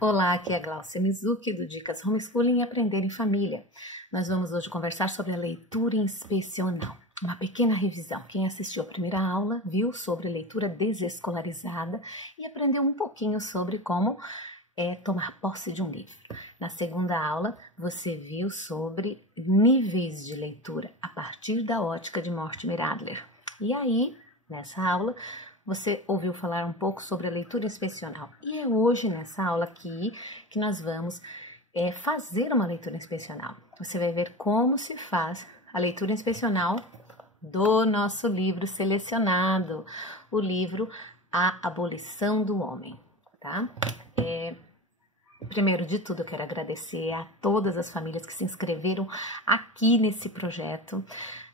Olá, aqui é a Glaucia Mizuki do Dicas Homeschooling e Aprender em Família. Nós vamos hoje conversar sobre a leitura inspecional. Uma pequena revisão. Quem assistiu a primeira aula viu sobre leitura desescolarizada e aprendeu um pouquinho sobre como tomar posse de um livro. Na segunda aula, você viu sobre níveis de leitura a partir da ótica de Mortimer Adler. E aí, nessa aula, você ouviu falar um pouco sobre a leitura inspecional. E é hoje, nessa aula aqui, que nós vamos fazer uma leitura inspecional. Você vai ver como se faz a leitura inspecional do nosso livro selecionado, o livro A Abolição do Homem, tá? Primeiro de tudo, eu quero agradecer a todas as famílias que se inscreveram aqui nesse projeto,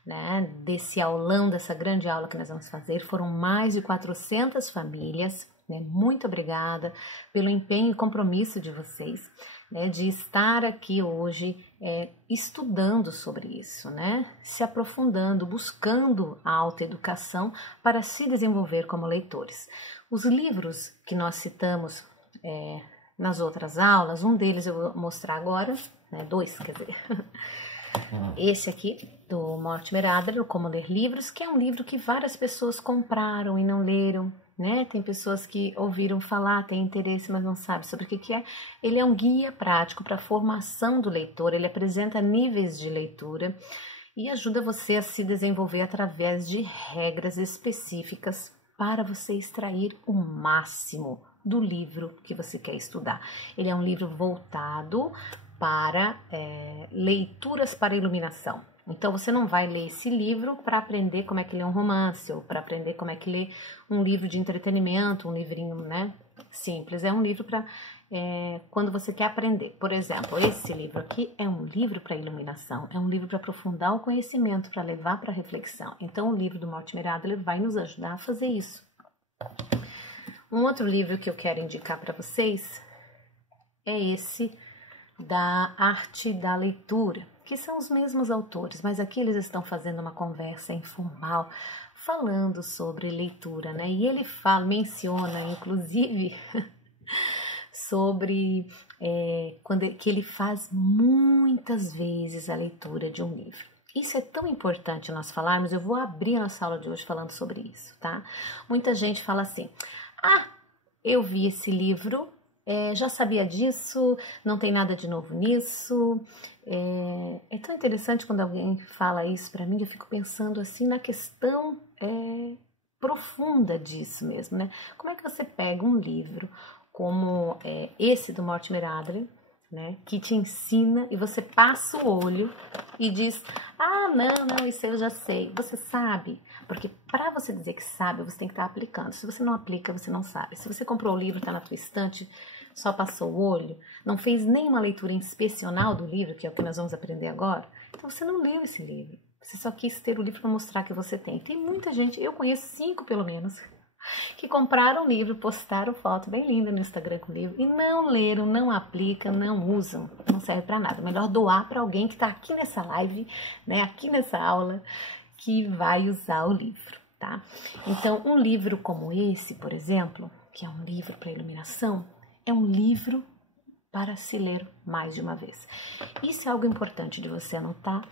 né, desse aulão, dessa grande aula que nós vamos fazer. Foram mais de 400 famílias, né? Muito obrigada pelo empenho e compromisso de vocês, né, de estar aqui hoje estudando sobre isso, né, se aprofundando, buscando a autoeducação para se desenvolver como leitores. Os livros que nós citamos nas outras aulas, um deles eu vou mostrar agora, né, dois, quer dizer, esse aqui, do Mortimer Adler, Como Ler Livros, que é um livro que várias pessoas compraram e não leram, né? Tem pessoas que ouviram falar, têm interesse, mas não sabem sobre o que é. Ele é um guia prático para a formação do leitor, ele apresenta níveis de leitura e ajuda você a se desenvolver através de regras específicas para você extrair o máximo do livro que você quer estudar. Ele é um livro voltado para leituras para iluminação. Então, você não vai ler esse livro para aprender como é que lê um romance ou para aprender como é que lê um livro de entretenimento, um livrinho, né, simples. É um livro para quando você quer aprender. Por exemplo, esse livro aqui é um livro para iluminação, é um livro para aprofundar o conhecimento, para levar para reflexão. Então, o livro do Mortimer Adler vai nos ajudar a fazer isso. Um outro livro que eu quero indicar para vocês é esse da Arte da Leitura, que são os mesmos autores, mas aqui eles estão fazendo uma conversa informal, falando sobre leitura, né? E ele menciona, inclusive, sobre que ele faz muitas vezes a leitura de um livro. Isso é tão importante nós falarmos, eu vou abrir a nossa aula de hoje falando sobre isso, tá? Muita gente fala assim, eu vi esse livro, já sabia disso, não tem nada de novo nisso. É tão interessante quando alguém fala isso para mim, eu fico pensando assim na questão profunda disso mesmo, né? Como é que você pega um livro como esse do Mortimer Adler, né, que te ensina e você passa o olho e diz, não, isso eu já sei. Você sabe, porque para você dizer que sabe, você tem que estar aplicando. Se você não aplica, você não sabe. Se você comprou o livro, está na tua estante, só passou o olho, não fez nenhuma leitura inspecional do livro, que é o que nós vamos aprender agora, então você não leu esse livro. Você só quis ter o livro para mostrar que você tem. Tem muita gente, eu conheço 5 pelo menos, que compraram o livro, postaram foto bem linda no Instagram com o livro e não leram, não aplicam, não usam, não serve para nada. Melhor doar para alguém que está aqui nessa live, né, aqui nessa aula, que vai usar o livro, tá? Então, um livro como esse, por exemplo, que é um livro para iluminação, é um livro para se ler mais de uma vez. Isso é algo importante de você anotar.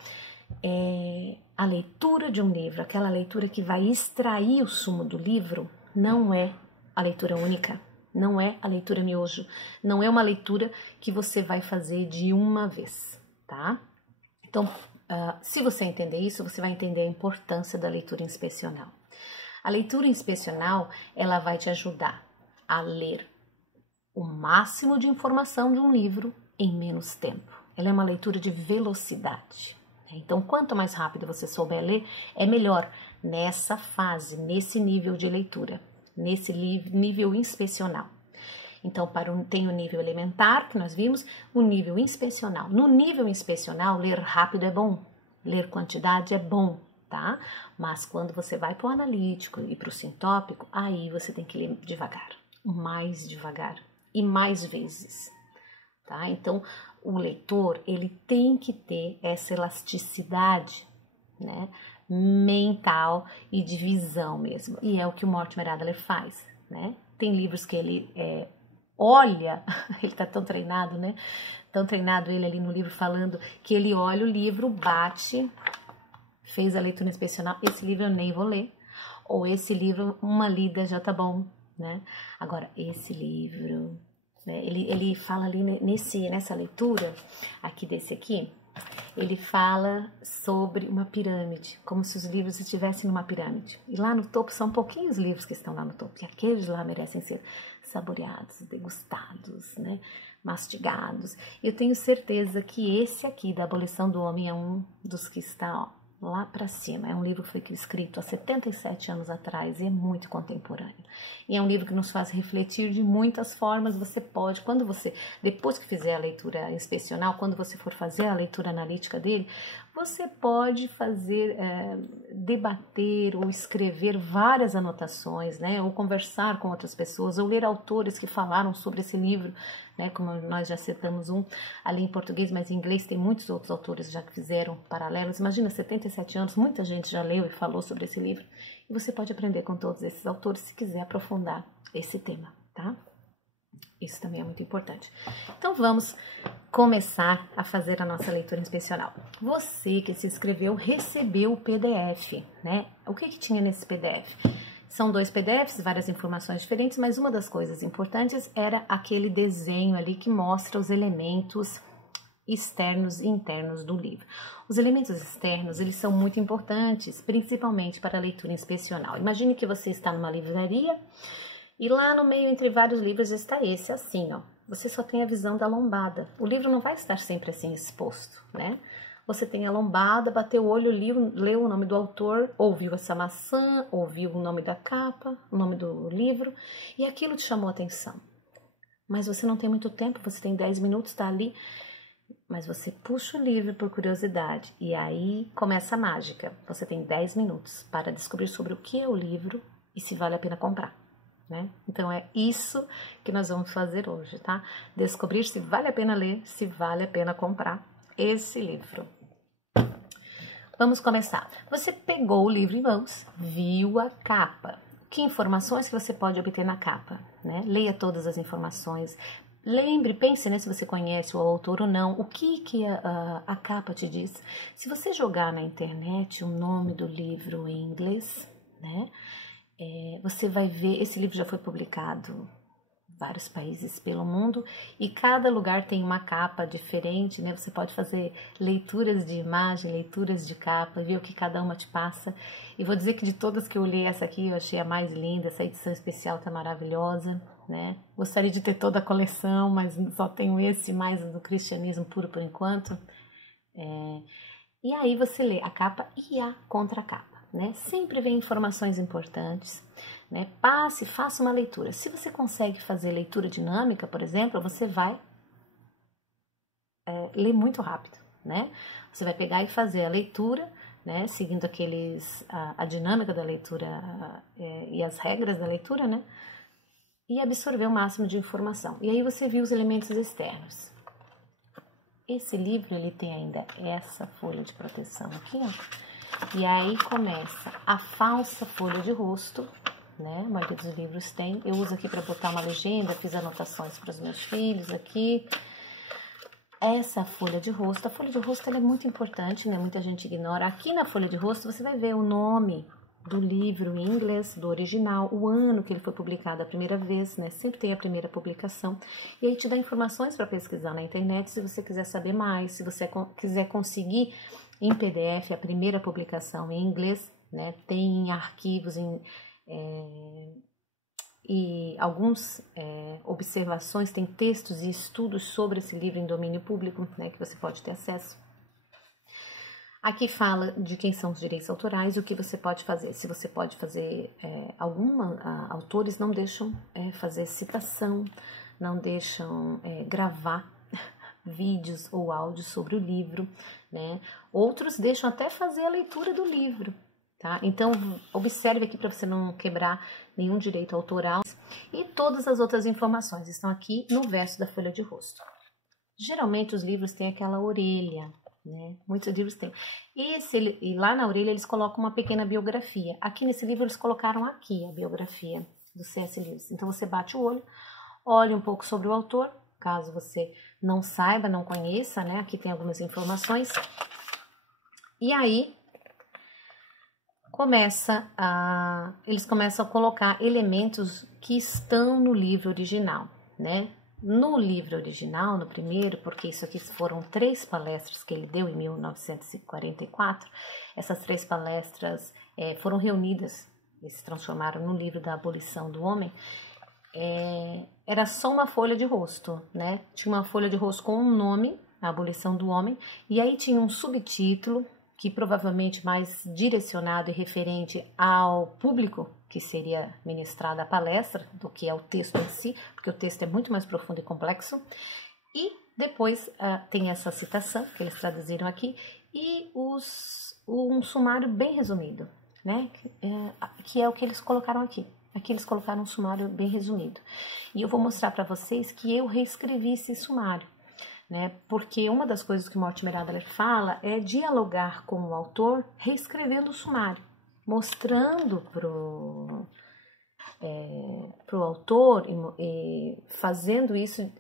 A leitura de um livro, aquela leitura que vai extrair o sumo do livro, não é a leitura única, não é a leitura miojo, não é uma leitura que você vai fazer de uma vez, tá? Então, se você entender isso, você vai entender a importância da leitura inspecional. A leitura inspecional, ela vai te ajudar a ler o máximo de informação de um livro em menos tempo. Ela é uma leitura de velocidade. Então, quanto mais rápido você souber ler, é melhor nessa fase, nesse nível de leitura, nesse nível inspecional. Então, tem o nível elementar, que nós vimos, o nível inspecional. No nível inspecional, ler rápido é bom, ler quantidade é bom, tá? Mas quando você vai para o analítico e para o sintópico, aí você tem que ler devagar, mais devagar e mais vezes, tá? Então, o leitor, ele tem que ter essa elasticidade, né, mental e de visão mesmo. E é o que o Mortimer Adler faz, né? Tem livros que ele olha, ele tá tão treinado, né? Tão treinado ele ali no livro falando que ele olha o livro, bate, fez a leitura inspecional, esse livro eu nem vou ler, ou esse livro, uma lida já tá bom, né? Agora, esse livro, né, ele fala ali nessa leitura, aqui desse aqui, ele fala sobre uma pirâmide, como se os livros estivessem numa pirâmide. E lá no topo são pouquinhos livros que estão lá no topo, e aqueles lá merecem ser saboreados, degustados, né? Mastigados. Eu tenho certeza que esse aqui, da Abolição do Homem, é um dos que está, ó, lá para cima. É um livro que foi escrito há 77 anos atrás e é muito contemporâneo. E é um livro que nos faz refletir de muitas formas. Você pode, depois que fizer a leitura inspecional, quando você for fazer a leitura analítica dele, você pode fazer, debater ou escrever várias anotações, né? Ou conversar com outras pessoas, ou ler autores que falaram sobre esse livro, né? Como nós já citamos um ali em português, mas em inglês tem muitos outros autores já que fizeram paralelos. Imagina, 77 anos, muita gente já leu e falou sobre esse livro. E você pode aprender com todos esses autores se quiser aprofundar esse tema, tá? Isso também é muito importante. Então vamos começar a fazer a nossa leitura inspecional. Você que se inscreveu recebeu o PDF, né? O que tinha nesse PDF? São 2 PDFs, várias informações diferentes, mas uma das coisas importantes era aquele desenho ali que mostra os elementos externos e internos do livro. Os elementos externos, eles são muito importantes, principalmente para a leitura inspecional. Imagine que você está numa livraria e lá no meio, entre vários livros, está esse assim, ó. Você só tem a visão da lombada. O livro não vai estar sempre assim exposto, né? Você tem a lombada, bateu o olho, leu o nome do autor, ouviu essa maçã, ouviu o nome da capa, o nome do livro, e aquilo te chamou a atenção. Mas você não tem muito tempo, você tem 10 minutos, está ali, mas você puxa o livro por curiosidade, e aí começa a mágica. Você tem 10 minutos para descobrir sobre o que é o livro e se vale a pena comprar, né? Então é isso que nós vamos fazer hoje, tá? Descobrir se vale a pena ler, se vale a pena comprar esse livro. Vamos começar. Você pegou o livro em mãos, viu a capa. Que informações que você pode obter na capa, né? Leia todas as informações. Lembre, pense, né, se você conhece o autor ou não, o que a capa te diz. Se você jogar na internet o nome do livro em inglês, né, você vai ver, esse livro já foi publicado em vários países pelo mundo e cada lugar tem uma capa diferente, né? Você pode fazer leituras de imagem, leituras de capa, ver o que cada uma te passa. E vou dizer que de todas que eu li, essa aqui eu achei a mais linda, essa edição especial tá maravilhosa, né? Gostaria de ter toda a coleção, mas só tenho esse mais do cristianismo puro por enquanto. E aí você lê a capa e a contracapa, né? Sempre vem informações importantes, né? Faça uma leitura. Se você consegue fazer leitura dinâmica, por exemplo, você vai ler muito rápido, né? Você vai pegar e fazer a leitura, né? Seguindo a dinâmica da leitura e as regras da leitura, né? E absorver o máximo de informação. E aí você viu os elementos externos. Esse livro, ele tem ainda essa folha de proteção aqui, ó. E aí começa a falsa folha de rosto, né? A maioria dos livros tem. Eu uso aqui para botar uma legenda, fiz anotações para os meus filhos aqui. Essa folha de rosto, a folha de rosto ela é muito importante, né? Muita gente ignora. Aqui na folha de rosto você vai ver o nome do livro em inglês, do original, o ano que ele foi publicado a primeira vez, né? Sempre tem a primeira publicação. E aí te dá informações para pesquisar na internet se você quiser saber mais, se você quiser conseguir em PDF a primeira publicação em inglês, né? Tem arquivos e algumas observações, tem textos e estudos sobre esse livro em domínio público, né? Que você pode ter acesso. Aqui fala de quem são os direitos autorais e o que você pode fazer. Se você pode fazer, autores não deixam fazer citação, não deixam gravar vídeos ou áudios sobre o livro, né? Outros deixam até fazer a leitura do livro, tá? Então, observe aqui para você não quebrar nenhum direito autoral. E todas as outras informações estão aqui no verso da folha de rosto. Geralmente os livros têm aquela orelha, né? Muitos livros têm. E lá na orelha eles colocam uma pequena biografia. Aqui nesse livro eles colocaram aqui a biografia do C.S. Lewis. Então você bate o olho, olhe um pouco sobre o autor, caso você não saiba, não conheça, né? Aqui tem algumas informações. E aí eles começam a colocar elementos que estão no livro original, né? No livro original, no primeiro, porque isso aqui foram 3 palestras que ele deu em 1944, essas 3 palestras foram reunidas e se transformaram no livro da Abolição do Homem. Era só uma folha de rosto, né? Tinha uma folha de rosto com um nome, a Abolição do Homem, e aí tinha um subtítulo, que provavelmente mais direcionado e referente ao público que seria ministrada a palestra, do que é o texto em si, porque o texto é muito mais profundo e complexo. E depois tem essa citação, que eles traduziram aqui, e um sumário bem resumido, né? Que é o que eles colocaram aqui. Aqui eles colocaram um sumário bem resumido. E eu vou mostrar para vocês que eu reescrevi esse sumário, né? Porque uma das coisas que o Mortimer Adler fala é dialogar com o autor reescrevendo o sumário, mostrando pro autor e fazendo isso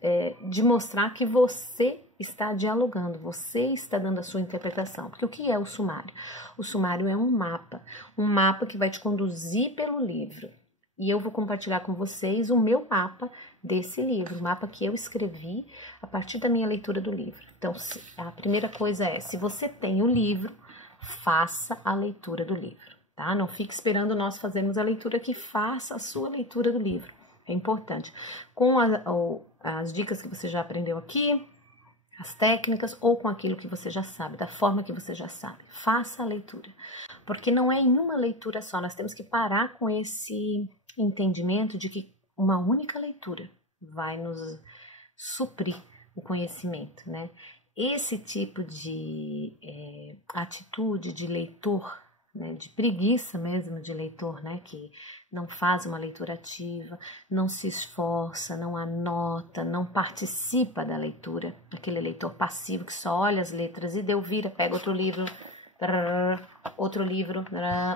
de mostrar que você está dialogando, você está dando a sua interpretação. Porque o que é o sumário? O sumário é um mapa que vai te conduzir pelo livro. E eu vou compartilhar com vocês o meu mapa desse livro, o mapa que eu escrevi a partir da minha leitura do livro. Então, a primeira coisa é, se você tem o livro, faça a leitura do livro, tá? Não fique esperando nós fazermos a leitura, que faça a sua leitura do livro. É importante. Com as dicas que você já aprendeu aqui, as técnicas, ou com aquilo que você já sabe, da forma que você já sabe. Faça a leitura. Porque não é em uma leitura só, nós temos que parar com esse entendimento de que uma única leitura vai nos suprir o conhecimento, né? Esse tipo de atitude de leitor, né, de preguiça mesmo de leitor, né, que não faz uma leitura ativa, não se esforça, não anota, não participa da leitura, aquele leitor passivo que só olha as letras e vira, pega outro livro, outro livro.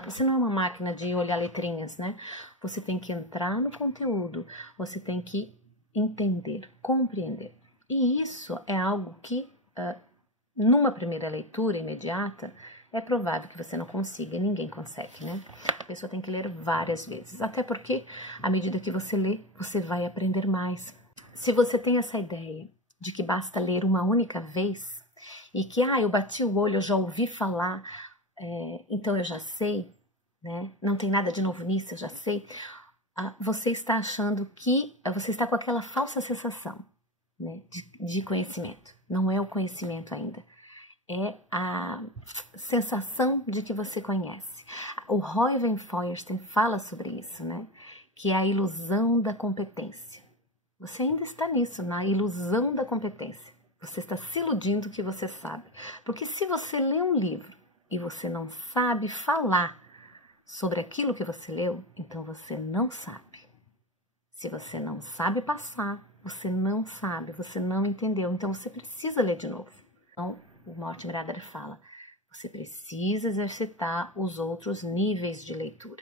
Você não é uma máquina de olhar letrinhas, né? Você tem que entrar no conteúdo, você tem que entender, compreender. E isso é algo que, numa primeira leitura imediata, é provável que você não consiga, e ninguém consegue, né? A pessoa tem que ler várias vezes, até porque, à medida que você lê, você vai aprender mais. Se você tem essa ideia de que basta ler uma única vez, e que, eu bati o olho, eu já ouvi falar, então eu já sei, né? Não tem nada de novo nisso, eu já sei. Você está achando que, você está com aquela falsa sensação, né, de conhecimento. Não é o conhecimento ainda. É a sensação de que você conhece. O Roy Feuerstein fala sobre isso, né? Que é a ilusão da competência. Você ainda está nisso, na ilusão da competência. Você está se iludindo que você sabe. Porque se você lê um livro e você não sabe falar sobre aquilo que você leu, então você não sabe. Se você não sabe passar, você não sabe, você não entendeu. Então você precisa ler de novo. Então, o Mortimer Adler fala, você precisa exercitar os outros níveis de leitura,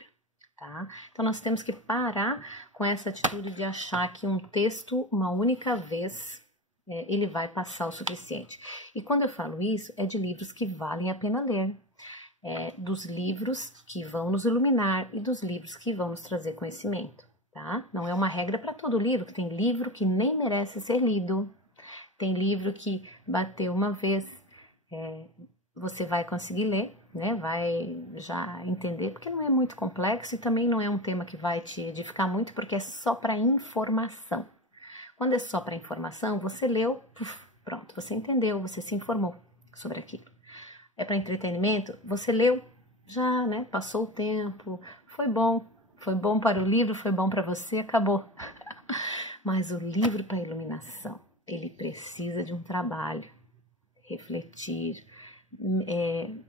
tá? Então, nós temos que parar com essa atitude de achar que um texto, uma única vez, ele vai passar o suficiente. E quando eu falo isso, é de livros que valem a pena ler, dos livros que vão nos iluminar e dos livros que vão nos trazer conhecimento, tá? Não é uma regra para todo livro, que tem livro que nem merece ser lido, tem livro que bateu uma vez, você vai conseguir ler, né? Vai já entender, porque não é muito complexo e também não é um tema que vai te edificar muito, porque é só para informação. Quando é só para informação, você leu, pronto, você entendeu, você se informou sobre aquilo. É para entretenimento, você leu, já, né? Passou o tempo, foi bom para o livro, foi bom para você, acabou. Mas o livro para iluminação, ele precisa de um trabalho, refletir,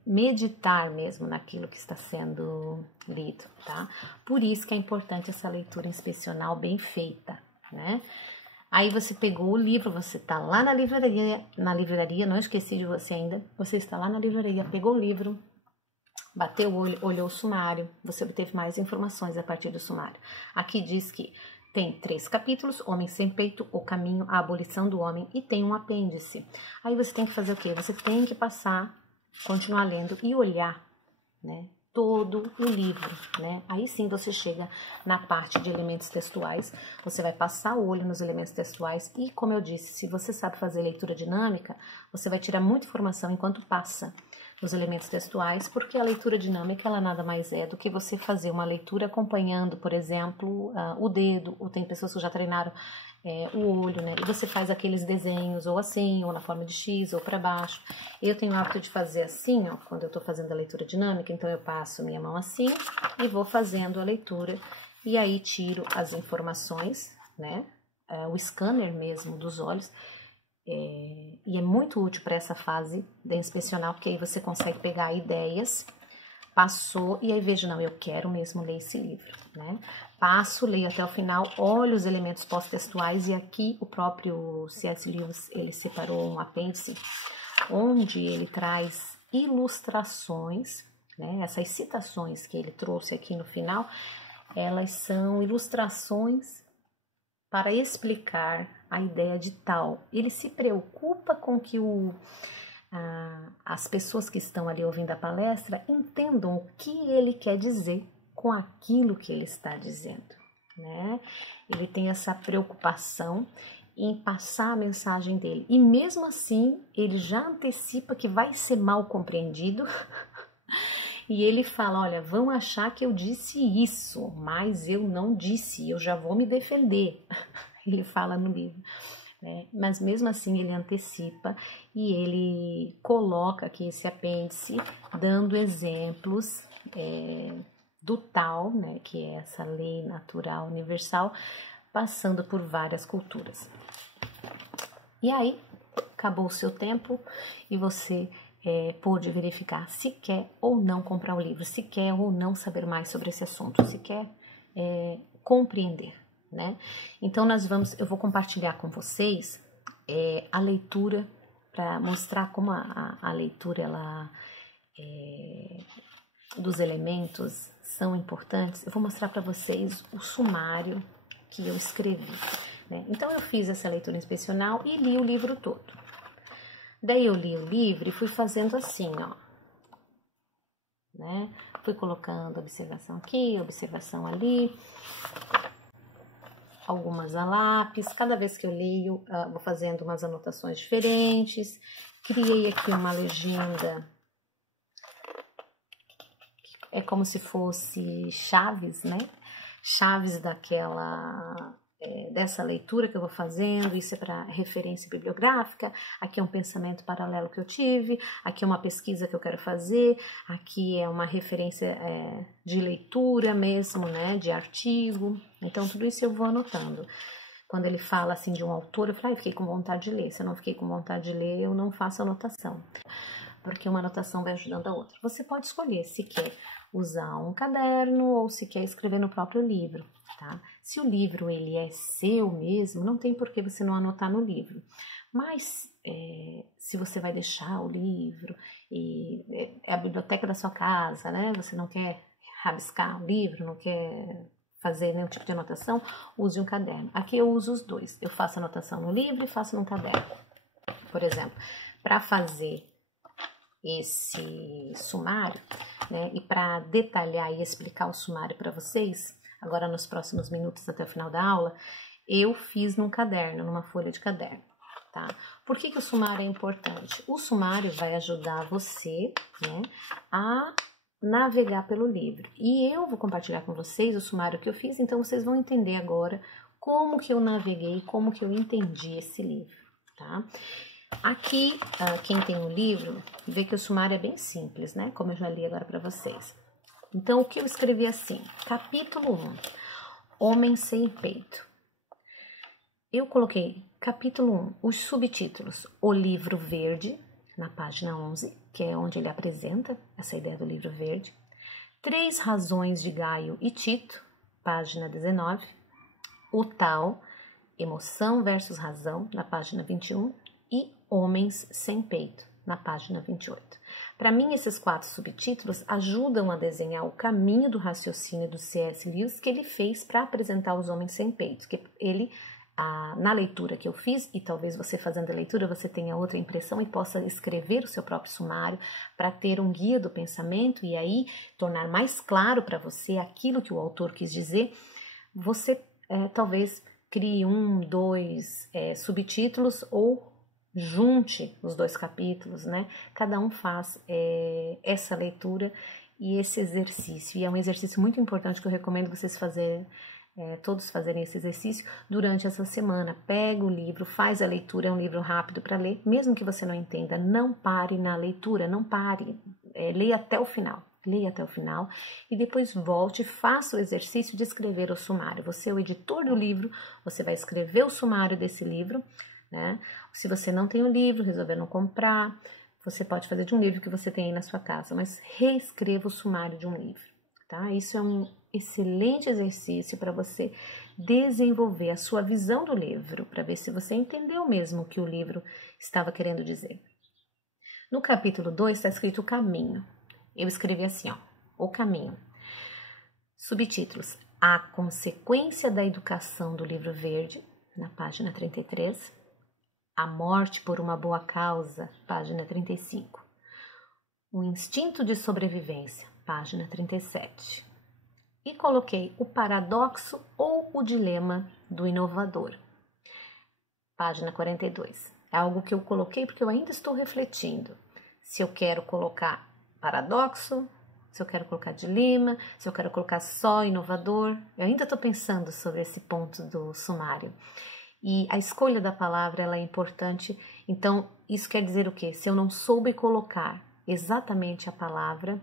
meditar mesmo naquilo que está sendo lido, tá? Por isso que é importante essa leitura inspecional bem feita, né? Aí você pegou o livro, você está lá na livraria, não esqueci de você ainda, você está lá na livraria, pegou o livro, bateu o olho, olhou o sumário, você obteve mais informações a partir do sumário. Aqui diz que Tem 3 capítulos, Homem Sem Peito, O Caminho à Abolição do Homem, e tem um apêndice. Aí você tem que fazer o quê? Você tem que continuar lendo e olhar, né, todo o livro, né? Aí sim você chega na parte de elementos textuais, você vai passar o olho nos elementos textuais e, como eu disse, se você sabe fazer leitura dinâmica, você vai tirar muita informação enquanto passa os elementos textuais, porque a leitura dinâmica, ela nada mais é do que você fazer uma leitura acompanhando, por exemplo, o dedo, ou tem pessoas que já treinaram o olho, né? E você faz aqueles desenhos ou assim, ou na forma de X, ou para baixo. Eu tenho o hábito de fazer assim, ó, quando eu tô fazendo a leitura dinâmica, então eu passo minha mão assim e vou fazendo a leitura, e aí tiro as informações, né? O scanner mesmo dos olhos, e é muito útil para essa fase da inspecional, porque aí você consegue pegar ideias, passou, e aí vejo, não, eu quero mesmo ler esse livro, né? Passo, leio até o final, olho os elementos pós-textuais, e aqui o próprio C.S. Lewis, ele separou um apêndice, onde ele traz ilustrações, né? Essas citações que ele trouxe aqui no final, elas são ilustrações para explicar a ideia de tal. Ele se preocupa com que as pessoas que estão ali ouvindo a palestra entendam o que ele quer dizer com aquilo que ele está dizendo, né? Ele tem essa preocupação em passar a mensagem dele. E mesmo assim, ele já antecipa que vai ser mal compreendido. E ele fala, olha, vão achar que eu disse isso, mas eu não disse, eu já vou me defender. Ele fala no livro, né? Mas mesmo assim ele antecipa e ele coloca aqui esse apêndice dando exemplos do tal, né, que é essa lei natural universal, passando por várias culturas. E aí, acabou o seu tempo e você pôde verificar se quer ou não comprar o livro, se quer ou não saber mais sobre esse assunto, se quer compreender, né? Então eu vou compartilhar com vocês a leitura para mostrar como a leitura dos elementos são importantes. Eu vou mostrar para vocês o sumário que eu escrevi, né? Então eu fiz essa leitura inspecional e li o livro todo. Daí eu li o livro e fui fazendo assim, ó, né? Fui colocando observação aqui, observação ali, algumas a lápis. Cada vez que eu leio, vou fazendo umas anotações diferentes. Criei aqui uma legenda, é como se fosse chaves, né? Chaves dessa leitura que eu vou fazendo. Isso é para referência bibliográfica. Aqui é um pensamento paralelo que eu tive. Aqui é uma pesquisa que eu quero fazer. Aqui é uma referência de leitura mesmo, né? De artigo. Então, tudo isso eu vou anotando. Quando ele fala assim de um autor, eu falo, fiquei com vontade de ler. Se eu não fiquei com vontade de ler, eu não faço anotação, porque uma anotação vai ajudando a outra. Você pode escolher se quer usar um caderno ou se quer escrever no próprio livro, tá? Se o livro ele é seu mesmo, não tem por que você não anotar no livro. Mas se você vai deixar o livro e é a biblioteca da sua casa, né? Você não quer rabiscar o livro, não quer fazer nenhum tipo de anotação, use um caderno. Aqui eu uso os dois. Eu faço anotação no livro e faço no caderno. Por exemplo, para fazer esse sumário, né, e para detalhar e explicar o sumário para vocês, agora nos próximos minutos até o final da aula, eu fiz num caderno, numa folha de caderno, tá? Por que o sumário é importante? O sumário vai ajudar você, né, a navegar pelo livro. E eu vou compartilhar com vocês o sumário que eu fiz, então vocês vão entender agora como que eu naveguei, como que eu entendi esse livro, tá? Aqui, quem tem o livro, vê que o sumário é bem simples, né? Como eu já li agora para vocês. Então, o que eu escrevi assim? Capítulo 1, Homem Sem Peito. Eu coloquei capítulo 1, os subtítulos, O Livro Verde, na página 11, que é onde ele apresenta essa ideia do livro verde. 3 Razões de Gaio e Tito, página 19. O Tal, Emoção versus Razão, na página 21. E Homens Sem Peito, na página 28. Para mim, esses 4 subtítulos ajudam a desenhar o caminho do raciocínio do C.S. Lewis que ele fez para apresentar Os Homens Sem Peitos, que ele, na leitura que eu fiz, e talvez você fazendo a leitura você tenha outra impressão e possa escrever o seu próprio sumário para ter um guia do pensamento e aí tornar mais claro para você aquilo que o autor quis dizer, você talvez crie 1, 2 subtítulos ou junte os 2 capítulos, né? Cada um faz essa leitura e esse exercício. E é um exercício muito importante que eu recomendo vocês fazerem, todos fazerem esse exercício durante essa semana. Pega o livro, faz a leitura, é um livro rápido para ler, mesmo que você não entenda, não pare na leitura, não pare, leia até o final. Leia até o final e depois volte e faça o exercício de escrever o sumário. Você é o editor do livro, você vai escrever o sumário desse livro, né? Se você não tem o livro, resolver não comprar, você pode fazer de um livro que você tem aí na sua casa, mas reescreva o sumário de um livro, tá? Isso é um excelente exercício para você desenvolver a sua visão do livro, para ver se você entendeu mesmo o que o livro estava querendo dizer. No capítulo 2 está escrito o caminho. Eu escrevi assim, ó, o caminho. Subtítulos: A consequência da educação do livro verde, na página 33. A morte por uma boa causa, página 35. O instinto de sobrevivência, página 37. E coloquei o paradoxo ou o dilema do inovador, página 42. É algo que eu coloquei porque eu ainda estou refletindo. Se eu quero colocar paradoxo, se eu quero colocar dilema, se eu quero colocar só inovador. Eu ainda estou pensando sobre esse ponto do sumário. E a escolha da palavra ela é importante. Então, isso quer dizer o quê? Se eu não soube colocar exatamente a palavra,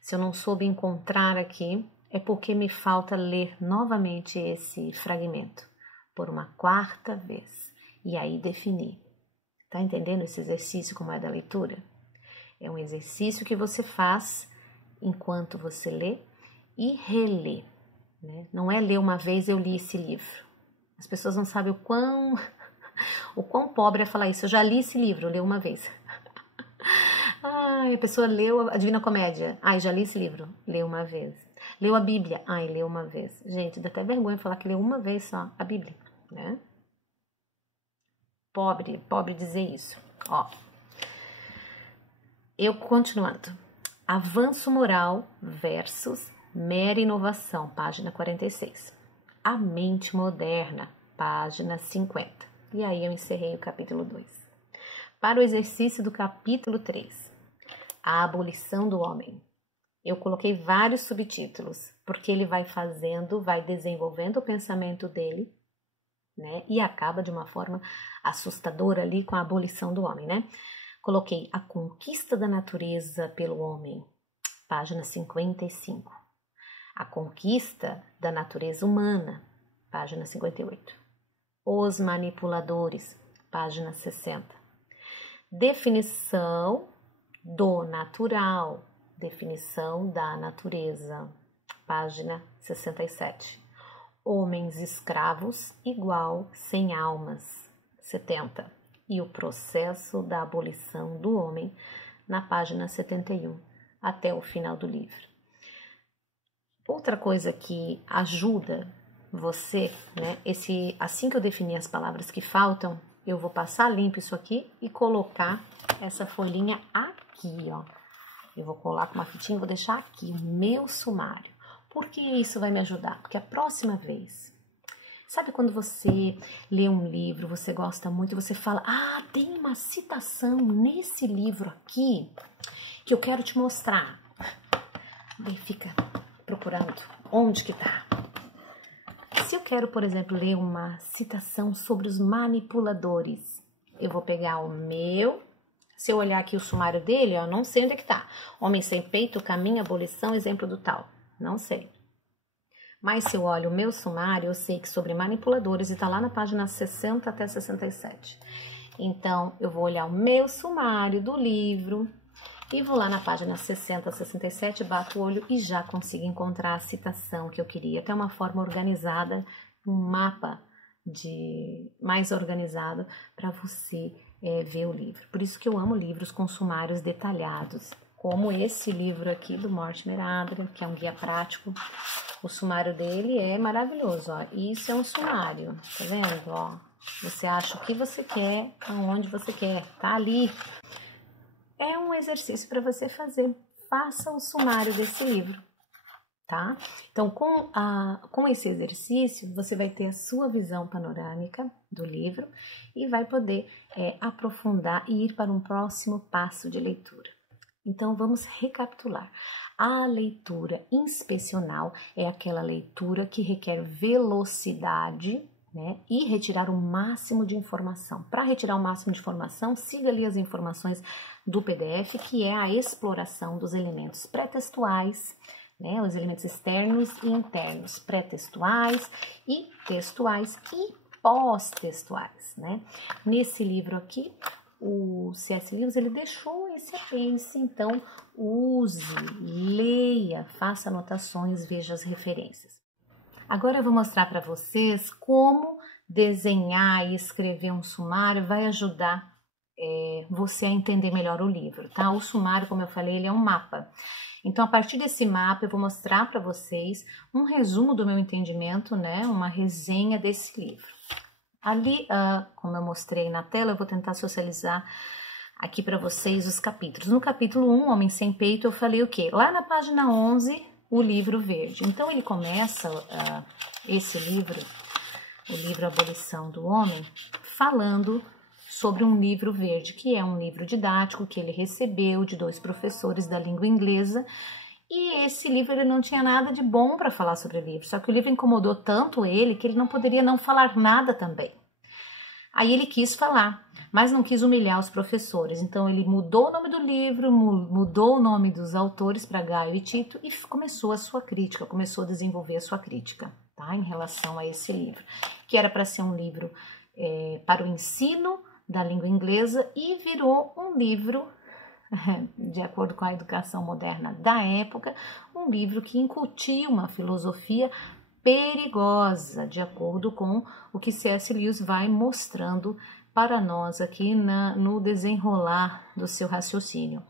se eu não soube encontrar aqui, é porque me falta ler novamente esse fragmento por uma 4ª vez. E aí definir. Tá entendendo esse exercício como é da leitura? É um exercício que você faz enquanto você lê e relê, né? Não é ler uma vez eu li esse livro. As pessoas não sabem o quão pobre é falar isso. Eu já li esse livro, eu li uma vez. A pessoa leu a Divina Comédia. Já li esse livro, leu uma vez. Leu a Bíblia. Leu uma vez. Gente, dá até vergonha falar que leu uma vez só a Bíblia, né? Pobre dizer isso. Ó. Eu continuando. Avanço moral versus mera inovação, página 46. A mente moderna, página 50. E aí eu encerrei o capítulo 2. Para o exercício do capítulo 3, a abolição do homem. Eu coloquei vários subtítulos, porque ele vai desenvolvendo o pensamento dele, né? E acaba de uma forma assustadora ali com a abolição do homem, né? Coloquei a conquista da natureza pelo homem, página 55. A conquista da natureza humana, página 58. Os manipuladores, página 60. Definição do natural, definição da natureza, página 67. Homens escravos igual sem almas, 70. E o processo da abolição do homem, na página 71, até o final do livro. Outra coisa que ajuda você, né? Assim que eu definir as palavras que faltam, eu vou passar limpo isso aqui e colocar essa folhinha aqui, ó. Eu vou colar com uma fitinha e vou deixar aqui o meu sumário. Por que isso vai me ajudar? Porque a próxima vez, sabe quando você lê um livro, você gosta muito, você fala, tem uma citação nesse livro aqui que eu quero te mostrar. Daí fica procurando onde que tá. Se eu quero, por exemplo, ler uma citação sobre os manipuladores, eu vou pegar o meu, se eu olhar aqui o sumário dele, eu não sei onde é que tá. Homem sem peito, caminho, abolição, exemplo do tal. Não sei. Mas se eu olho o meu sumário, eu sei que sobre manipuladores e tá lá na página 60 até 67. Então, eu vou olhar o meu sumário do livro e vou lá na página 60 a 67, bato o olho e já consigo encontrar a citação que eu queria. Até uma forma organizada, um mapa mais organizado para você ver o livro. Por isso que eu amo livros com sumários detalhados, como esse livro aqui do Mortimer Adler, que é um guia prático. O sumário dele é maravilhoso, ó. Isso é um sumário, tá vendo, ó? Você acha o que você quer, aonde você quer, tá ali. É um exercício para você fazer. Faça o sumário desse livro, tá? Então, com esse exercício, você vai ter a sua visão panorâmica do livro e vai poder aprofundar e ir para um próximo passo de leitura. Então, vamos recapitular. A leitura inspecional é aquela leitura que requer velocidade, né, e retirar o máximo de informação. Para retirar o máximo de informação, siga ali as informações do PDF, que é a exploração dos elementos pré-textuais, né, os elementos externos e internos, pré-textuais e textuais e pós-textuais, né? Nesse livro aqui, o C.S. Lewis, ele deixou esse apêndice, então use, leia, faça anotações, veja as referências. Agora eu vou mostrar para vocês como desenhar e escrever um sumário vai ajudar você a entender melhor o livro, tá? O sumário, como eu falei, ele é um mapa. Então, a partir desse mapa, eu vou mostrar para vocês um resumo do meu entendimento, né? Uma resenha desse livro. Ali, como eu mostrei na tela, eu vou tentar socializar aqui para vocês os capítulos. No capítulo 1, Homem Sem Peito, eu falei o quê? Lá na página 11, o livro verde. Então, ele começa esse livro, o livro Abolição do Homem, falando sobre um livro verde, que é um livro didático que ele recebeu de 2 professores da língua inglesa. E esse livro ele não tinha nada de bom para falar sobre o livro, só que o livro incomodou tanto ele que ele não poderia não falar nada também. Aí ele quis falar, mas não quis humilhar os professores. Então ele mudou o nome do livro, mudou o nome dos autores para Gaio e Tito e começou a sua crítica, começou a desenvolver a sua crítica, tá? Em relação a esse livro, que era para ser um livro para o ensino da língua inglesa e virou um livro, de acordo com a educação moderna da época, um livro que incutia uma filosofia perigosa, de acordo com o que C.S. Lewis vai mostrando para nós aqui no desenrolar do seu raciocínio.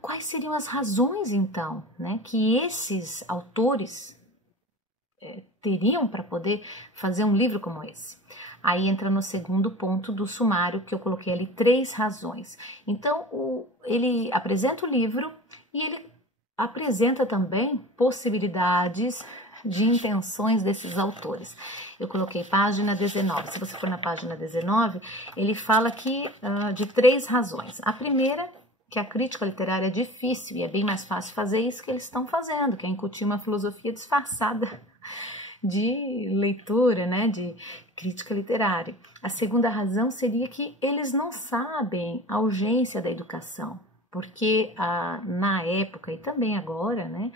Quais seriam as razões, então, né, que esses autores teriam para poder fazer um livro como esse? Aí entra no segundo ponto do sumário, que eu coloquei ali 3 razões. Então, ele apresenta o livro e ele apresenta também possibilidades de intenções desses autores. Eu coloquei página 19. Se você for na página 19, ele fala aqui de 3 razões. A primeira, que a crítica literária é difícil e é bem mais fácil fazer isso que eles estão fazendo, que é incutir uma filosofia disfarçada de leitura, né, de crítica literária. A segunda razão seria que eles não sabem a urgência da educação, porque na época e também agora, né,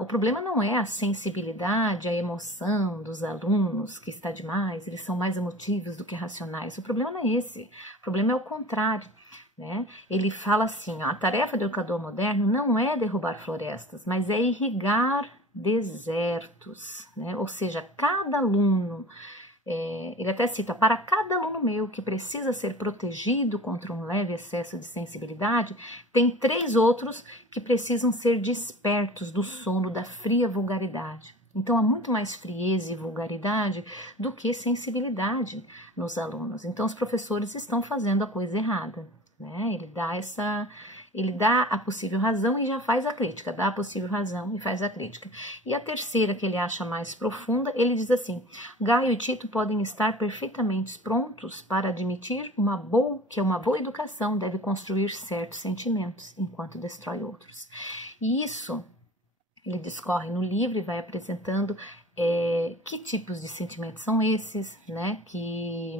o problema não é a sensibilidade, a emoção dos alunos que está demais, eles são mais emotivos do que racionais. O problema não é esse, o problema é o contrário. Né? Ele fala assim, a tarefa do educador moderno não é derrubar florestas, mas é irrigar desertos, né? Ou seja, cada aluno, ele até cita, para cada aluno meu que precisa ser protegido contra um leve excesso de sensibilidade, tem 3 outros que precisam ser despertos do sono da fria vulgaridade. Então, há muito mais frieza e vulgaridade do que sensibilidade nos alunos. Então, os professores estão fazendo a coisa errada, né? Ele dá a possível razão e já faz a crítica, dá a possível razão e faz a crítica. E a terceira, que ele acha mais profunda, ele diz assim, Gaio e Tito podem estar perfeitamente prontos para admitir que uma boa educação deve construir certos sentimentos, enquanto destrói outros. E isso, ele discorre no livro e vai apresentando que tipos de sentimentos são esses, né, que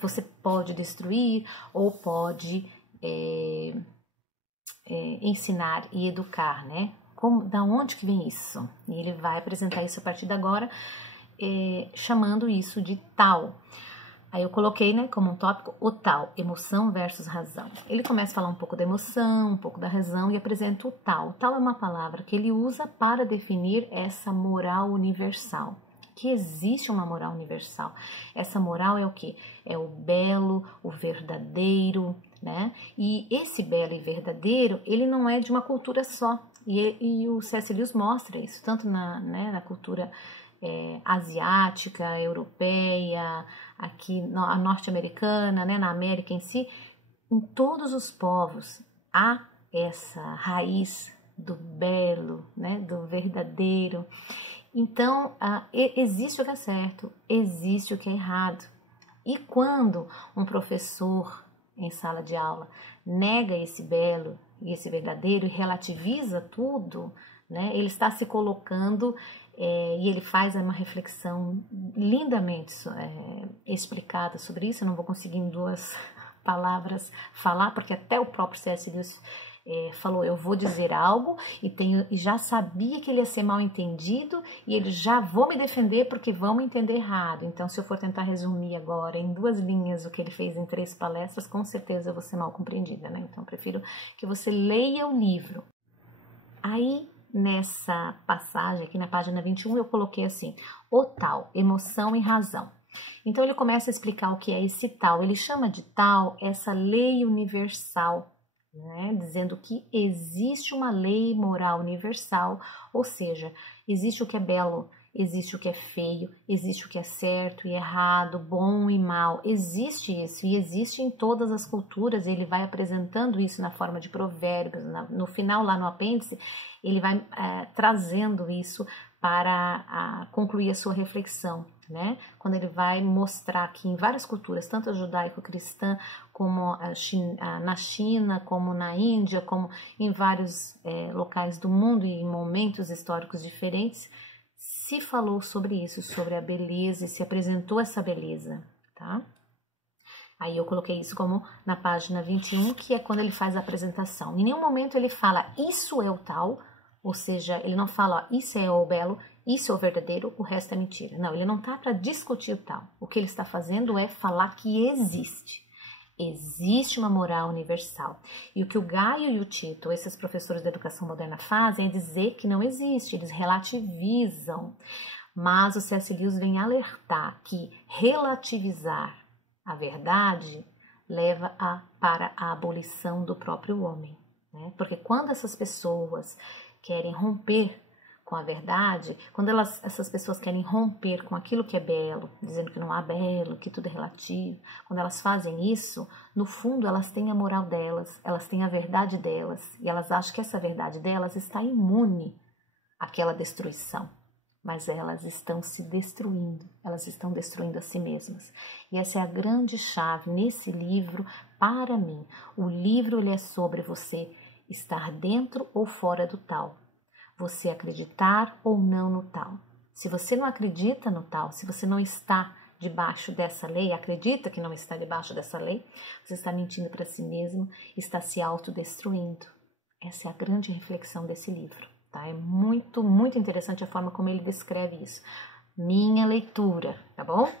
você pode destruir ou pode ensinar e educar, né? Da onde que vem isso? E ele vai apresentar isso a partir de agora, chamando isso de tal. Aí eu coloquei, né, como um tópico, o tal, emoção versus razão. Ele começa a falar um pouco da emoção, um pouco da razão e apresenta o tal. O tal é uma palavra que ele usa para definir essa moral universal. que existe uma moral universal. Essa moral é o quê? É o belo, o verdadeiro, né? E esse belo e verdadeiro, ele não é de uma cultura só. E o C.S. Lewis mostra isso, tanto na cultura asiática, europeia, aqui a norte-americana, né, na América em si. Em todos os povos há essa raiz do belo, né, do verdadeiro. Então, existe o que é certo, existe o que é errado. E quando um professor em sala de aula nega esse belo e esse verdadeiro e relativiza tudo, né, ele está se colocando e ele faz uma reflexão lindamente explicada sobre isso. Eu não vou conseguir em 2 palavras falar, porque até o próprio C.S. Lewis falou, eu vou dizer algo e já sabia que ele ia ser mal entendido e ele já vou me defender porque vão me entender errado. Então, se eu for tentar resumir agora em 2 linhas o que ele fez em 3 palestras, com certeza eu vou ser mal compreendida, né? Então, eu prefiro que você leia o livro. Aí, nessa passagem, aqui na página 21, eu coloquei assim, o tal, emoção e razão. Então, ele começa a explicar o que é esse tal. Ele chama de tal essa lei universal, né? Dizendo que existe uma lei moral universal, ou seja, existe o que é belo, existe o que é feio, existe o que é certo e errado, bom e mal, existe isso e existe em todas as culturas. Ele vai apresentando isso na forma de provérbios, no final lá no apêndice, ele vai trazendo isso para concluir a sua reflexão, né? Quando ele vai mostrar que em várias culturas, tanto a judaico-cristã como na China, como na Índia, como em vários locais do mundo e em momentos históricos diferentes, se falou sobre isso, sobre a beleza e se apresentou essa beleza, tá? Aí eu coloquei isso como na página 21, que é quando ele faz a apresentação. Em nenhum momento ele fala, isso é o tal, ou seja, ele não fala, ó, isso é o belo, isso é o verdadeiro, o resto é mentira. Não, ele não está para discutir o tal. O que ele está fazendo é falar que existe. Existe uma moral universal. E o que o Gaio e o Tito, esses professores da educação moderna, fazem é dizer que não existe, eles relativizam. Mas o C.S. Lewis vem alertar que relativizar a verdade leva para a abolição do próprio homem, né? Porque quando essas pessoas querem romper com a verdade, quando essas pessoas querem romper com aquilo que é belo, dizendo que não há belo, que tudo é relativo, quando elas fazem isso, no fundo elas têm a moral delas, elas têm a verdade delas, e elas acham que essa verdade delas está imune àquela destruição. Mas elas estão se destruindo, elas estão destruindo a si mesmas. E essa é a grande chave nesse livro, para mim. O livro ele é sobre você estar dentro ou fora do tal. Você acreditar ou não no tal. Se você não acredita no tal, se você não está debaixo dessa lei, acredita que não está debaixo dessa lei, você está mentindo para si mesmo, está se autodestruindo. Essa é a grande reflexão desse livro, tá? É muito, muito interessante a forma como ele descreve isso. Minha leitura, tá bom?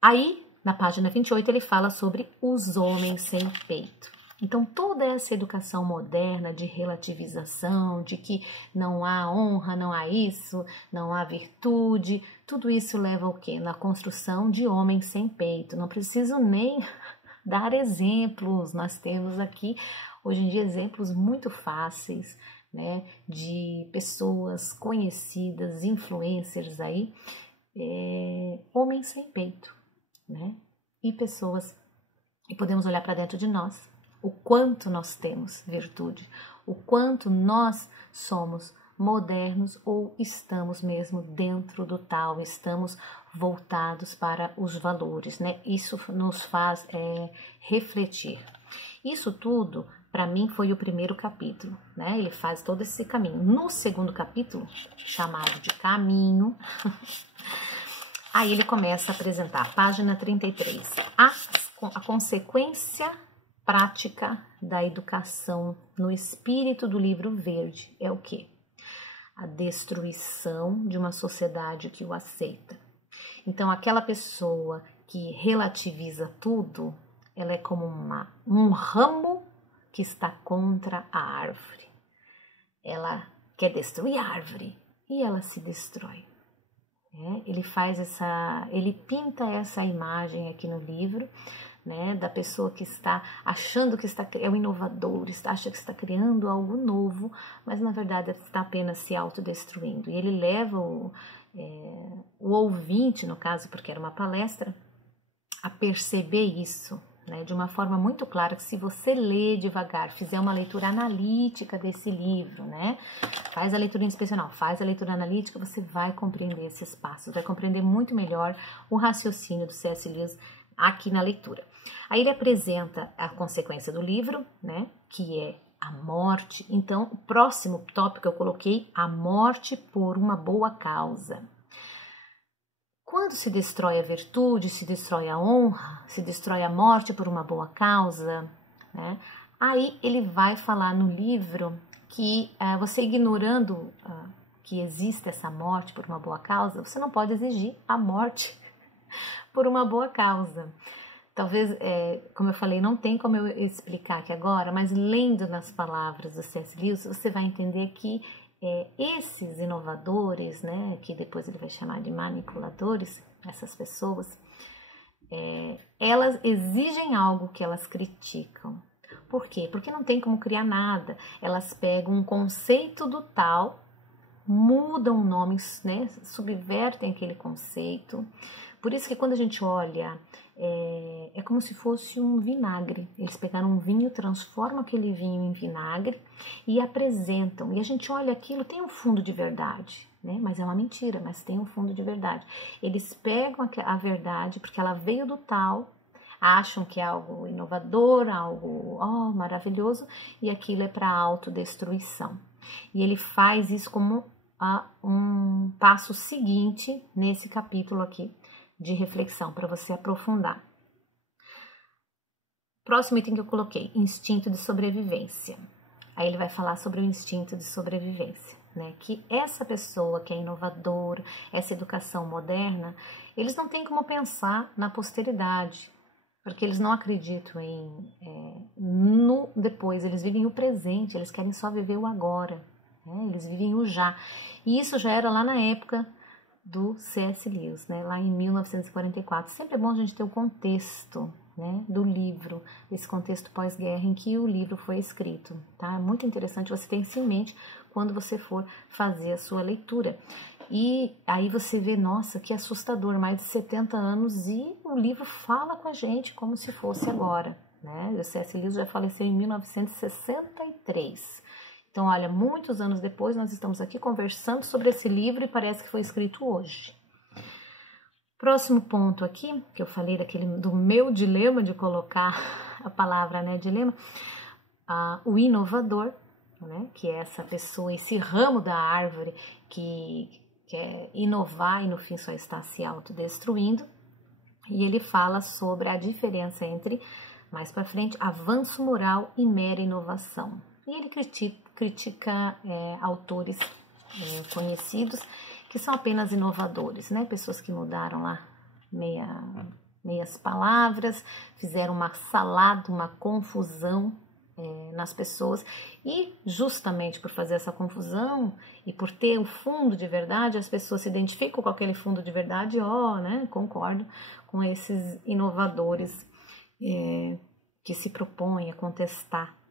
Aí, na página 28, ele fala sobre os homens sem peito. Então, toda essa educação moderna de relativização, de que não há honra, não há isso, não há virtude, tudo isso leva ao quê? Na construção de homens sem peito. Não preciso nem dar exemplos, nós temos aqui, hoje em dia, exemplos muito fáceis, né, de pessoas conhecidas, influencers aí, homens sem peito, né, e pessoas, e podemos olhar para dentro de nós, o quanto nós temos virtude, o quanto nós somos modernos ou estamos mesmo dentro do tal, estamos voltados para os valores, né? Isso nos faz refletir. Isso tudo, para mim, foi o primeiro capítulo, né? Ele faz todo esse caminho. No segundo capítulo, chamado de Caminho, aí ele começa a apresentar, página 33, a consequência prática da educação no espírito do livro verde é o quê? A destruição de uma sociedade que o aceita. Então, aquela pessoa que relativiza tudo, ela é como um ramo que está contra a árvore. Ela quer destruir a árvore e ela se destrói. Ele ele pinta essa imagem aqui no livro, né, da pessoa que está achando que é um inovador, acha que está criando algo novo, mas na verdade está apenas se autodestruindo. E ele leva o ouvinte, no caso, porque era uma palestra, a perceber isso, né, de uma forma muito clara, que se você ler devagar, fizer uma leitura analítica desse livro, né, faz a leitura inspecional, faz a leitura analítica, você vai compreender esses passos, vai compreender muito melhor o raciocínio do C.S. Lewis aqui na leitura. Aí ele apresenta a consequência do livro, né, que é a morte. Então, o próximo tópico eu coloquei a morte por uma boa causa. Quando se destrói a virtude, se destrói a honra, se destrói a morte por uma boa causa, né? Aí ele vai falar no livro que você ignorando que existe essa morte por uma boa causa, você não pode exigir a morte por uma boa causa. Talvez, como eu falei, não tem como eu explicar aqui agora, mas lendo nas palavras do C.S. Lewis, você vai entender que esses inovadores, né, que depois ele vai chamar de manipuladores, essas pessoas, elas exigem algo que elas criticam. Por quê? Porque não tem como criar nada. Elas pegam um conceito do tal, mudam o nome, né, subvertem aquele conceito. Por isso que quando a gente olha, é como se fosse um vinagre. Eles pegaram um vinho, transformam aquele vinho em vinagre e apresentam. E a gente olha aquilo, tem um fundo de verdade, né? Mas é uma mentira, mas tem um fundo de verdade. Eles pegam a verdade, porque ela veio do tal, acham que é algo inovador, algo maravilhoso, e aquilo é para autodestruição. E ele faz isso como um passo seguinte nesse capítulo aqui de reflexão, para você aprofundar. Próximo item que eu coloquei, instinto de sobrevivência. Aí ele vai falar sobre o instinto de sobrevivência, né? Que essa pessoa que é inovadora, essa educação moderna, eles não têm como pensar na posteridade, porque eles não acreditam no depois, eles vivem o presente, eles querem só viver o agora, né? Eles vivem o já. E isso já era lá na época do C.S. Lewis, né, lá em 1944. Sempre é bom a gente ter o contexto, né, do livro, esse contexto pós-guerra em que o livro foi escrito, tá? É muito interessante você ter isso em mente quando você for fazer a sua leitura. E aí você vê, nossa, que assustador, mais de 70 anos e o livro fala com a gente como se fosse agora, né? O C.S. Lewis já faleceu em 1963. Então, olha, muitos anos depois, nós estamos aqui conversando sobre esse livro e parece que foi escrito hoje. Próximo ponto aqui, que eu falei do meu dilema de colocar a palavra, né, dilema, o inovador, né, que é essa pessoa, esse ramo da árvore que quer inovar e no fim só está se autodestruindo. E ele fala sobre a diferença entre, mais para frente, avanço moral e mera inovação. E ele critica autores conhecidos que são apenas inovadores, né? Pessoas que mudaram lá meias palavras, fizeram uma salada, uma confusão nas pessoas, e justamente por fazer essa confusão e por ter o fundo de verdade, as pessoas se identificam com aquele fundo de verdade, né? Concordo com esses inovadores que se propõem a contestar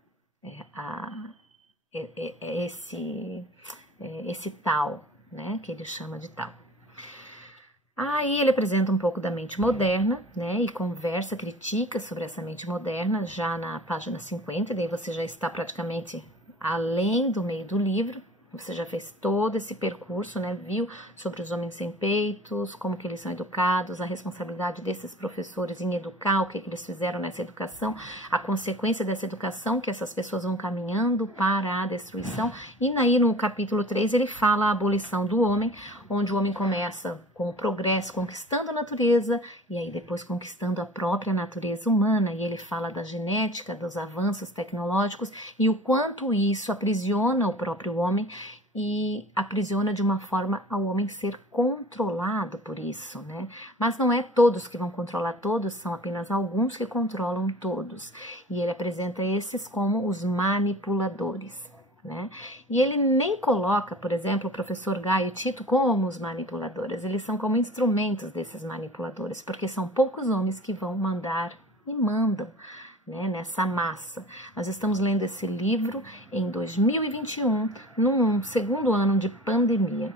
esse tal, né, que ele chama de tal. Aí ele apresenta um pouco da mente moderna, né, e conversa, critica sobre essa mente moderna já na página 50, daí você já está praticamente além do meio do livro, você já fez todo esse percurso, né, viu sobre os homens sem peitos, como que eles são educados, a responsabilidade desses professores em educar, o que eles fizeram nessa educação, a consequência dessa educação, que essas pessoas vão caminhando para a destruição. E aí no capítulo 3 ele fala a abolição do homem, onde o homem começa com o progresso, conquistando a natureza, e aí depois conquistando a própria natureza humana, e ele fala da genética, dos avanços tecnológicos, e o quanto isso aprisiona o próprio homem, e aprisiona de uma forma ao homem ser controlado por isso, né? Mas não é todos que vão controlar todos, são apenas alguns que controlam todos. E ele apresenta esses como os manipuladores. né? E ele nem coloca, por exemplo, o professor Gaio e Tito como os manipuladores, eles são como instrumentos desses manipuladores, porque são poucos homens que vão mandar e mandam, né, nessa massa. Nós estamos lendo esse livro em 2021, num segundo ano de pandemia.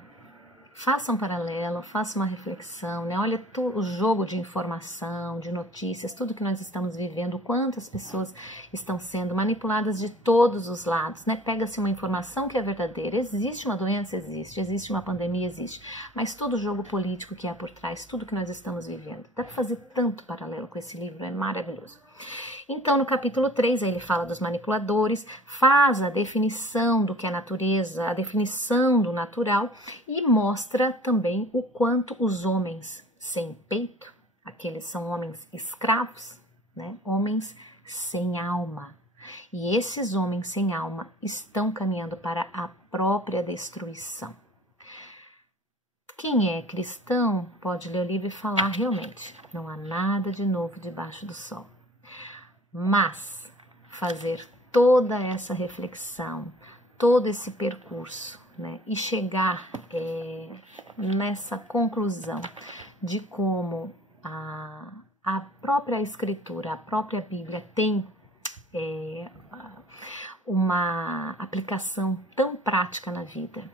Faça um paralelo, faça uma reflexão, né? Olha o jogo de informação, de notícias, tudo que nós estamos vivendo, quantas pessoas estão sendo manipuladas de todos os lados, né? Pega-se uma informação que é verdadeira, existe uma doença, existe uma pandemia, existe, mas todo o jogo político que há por trás, tudo que nós estamos vivendo. Dá para fazer tanto paralelo com esse livro, é maravilhoso. Então, no capítulo 3, ele fala dos manipuladores, faz a definição do que é natureza, a definição do natural e mostra também o quanto os homens sem peito, aqueles são homens escravos, né? Homens sem alma. E esses homens sem alma estão caminhando para a própria destruição. Quem é cristão pode ler o livro e falar realmente, não há nada de novo debaixo do sol. Mas fazer toda essa reflexão, todo esse percurso, né, e chegar nessa conclusão de como a própria Escritura, a própria Bíblia tem uma aplicação tão prática na vida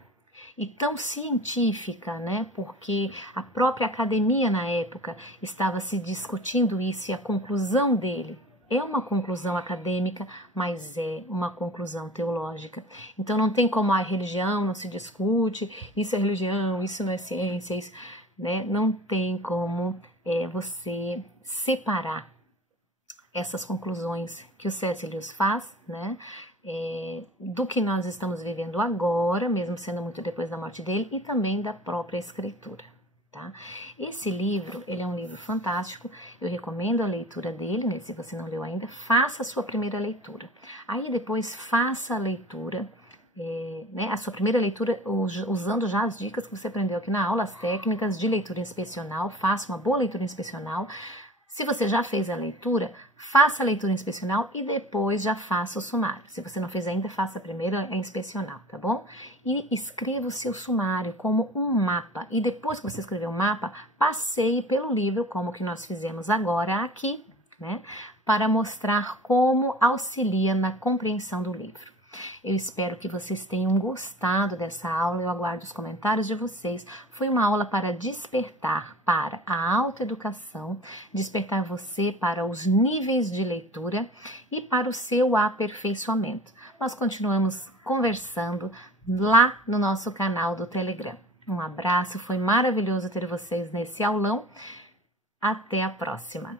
e tão científica, né? Porque a própria academia na época estava se discutindo isso e a conclusão dele é uma conclusão acadêmica, mas é uma conclusão teológica. Então não tem como a religião não se discute, isso é religião, isso não é ciência, isso, né? Não tem como você separar essas conclusões que o C.S. Lewis faz, né? Do que nós estamos vivendo agora, mesmo sendo muito depois da morte dele, e também da própria Escritura. Tá? Esse livro, ele é um livro fantástico, eu recomendo a leitura dele, né? Se você não leu ainda, faça a sua primeira leitura. Aí depois faça a leitura, né? A sua primeira leitura usando já as dicas que você aprendeu aqui na aula, as técnicas de leitura inspecional, faça uma boa leitura inspecional. Se você já fez a leitura, faça a leitura inspecional e depois já faça o sumário. Se você não fez ainda, faça primeiro a inspecional, tá bom? E escreva o seu sumário como um mapa. E depois que você escrever o mapa, passeie pelo livro, como o que nós fizemos agora aqui, né? Para mostrar como auxilia na compreensão do livro. Eu espero que vocês tenham gostado dessa aula, eu aguardo os comentários de vocês. Foi uma aula para despertar para a autoeducação, despertar você para os níveis de leitura e para o seu aperfeiçoamento. Nós continuamos conversando lá no nosso canal do Telegram. Um abraço, foi maravilhoso ter vocês nesse aulão. Até a próxima!